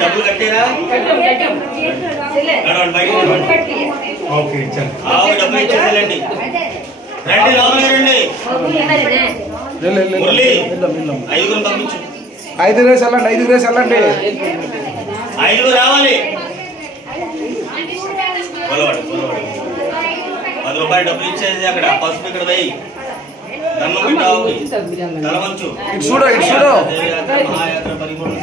డబ్బులు కట్టారా? డబ్బులు ఇచ్చేసాలండి. రండి లోపలికి రండి. ఐదుగురు పంపించు. 5 రేస్ వెళ్ళండి, 5 రేస్ వెళ్ళండి. 5 రావాలి. 10 రూపాయలు డబ్బులు ఇచ్చేది అక్కడ పసుపు ఇక్కడ పోయి దండం పెట్టావు. తలవంచు. ఇటు చూడు, ఇటు చూడు. మహాయాత్ర పరిపూర్ణ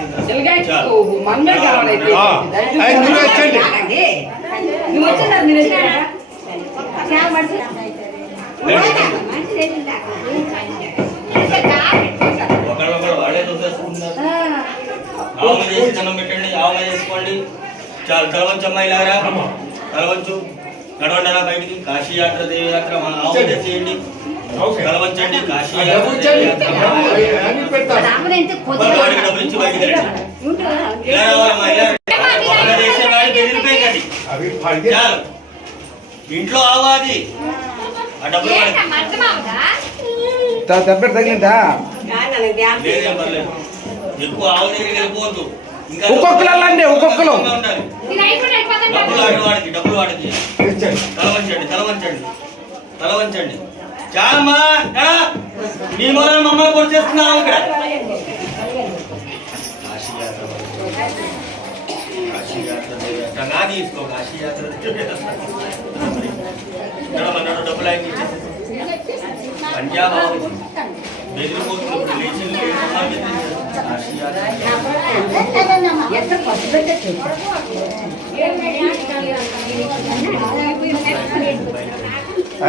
ఒకళ్ళొకళ్ళు వాళ్ళే చూసేసుకుంటున్నారు. ఆవుమ చేసి దండం పెట్టండి. ఆవుమ చేసుకోండి. చాలు. తలవంచు అమ్మాయిలారా, తలవంచు. నడవండి బయటికి. కాశీయాత్ర దేవయాత్ర ఆవుమ చేసేయండి. తలవంచండి. కాశీయాత్ర డబ్బులు ఇచ్చి బయటికి రండి. ఇలా రావాలమ్మా, ఇలా బెదిరిపోయింది. చాలు. ఇంట్లో ఆవాది ఆ డబ్బులు దెబ్బ తగిలిందా? లేదేం పర్లేదు. ఎక్కువ ఆవు దగ్గరికి వెళ్ళిపోవద్దు. ఇంకా ఒక్కొక్కరు వెళ్ళండి, ఒక్కొక్కరు డబ్బులు వాడికి తలవంచండి. తలవంచండి. తలవంచండి. చాలమ్మా. నీ మూలం మమ్మల్ని పొడి చేస్తున్నావు ఇక్కడ. కాశీయాత్ర నా తీసుకో. కాశీయాత్ర డబ్బులు ఆయన ఇచ్చేసి పంజాబ్ బెదిరిపోతున్నప్పుడు లేచి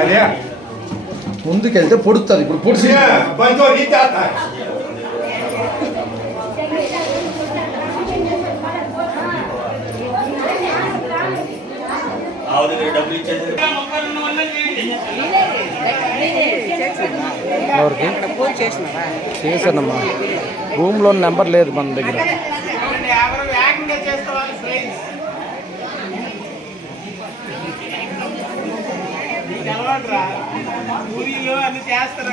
అదే ముందుకెళ్తే పొడుస్తారు. ఇప్పుడు పొడిచి ఆవు దగ్గర డబ్బులు ఇచ్చేసి చేశానమ్మా. రూమ్లో నెంబర్ లేదు మన దగ్గర. అన్ని చేస్తారు.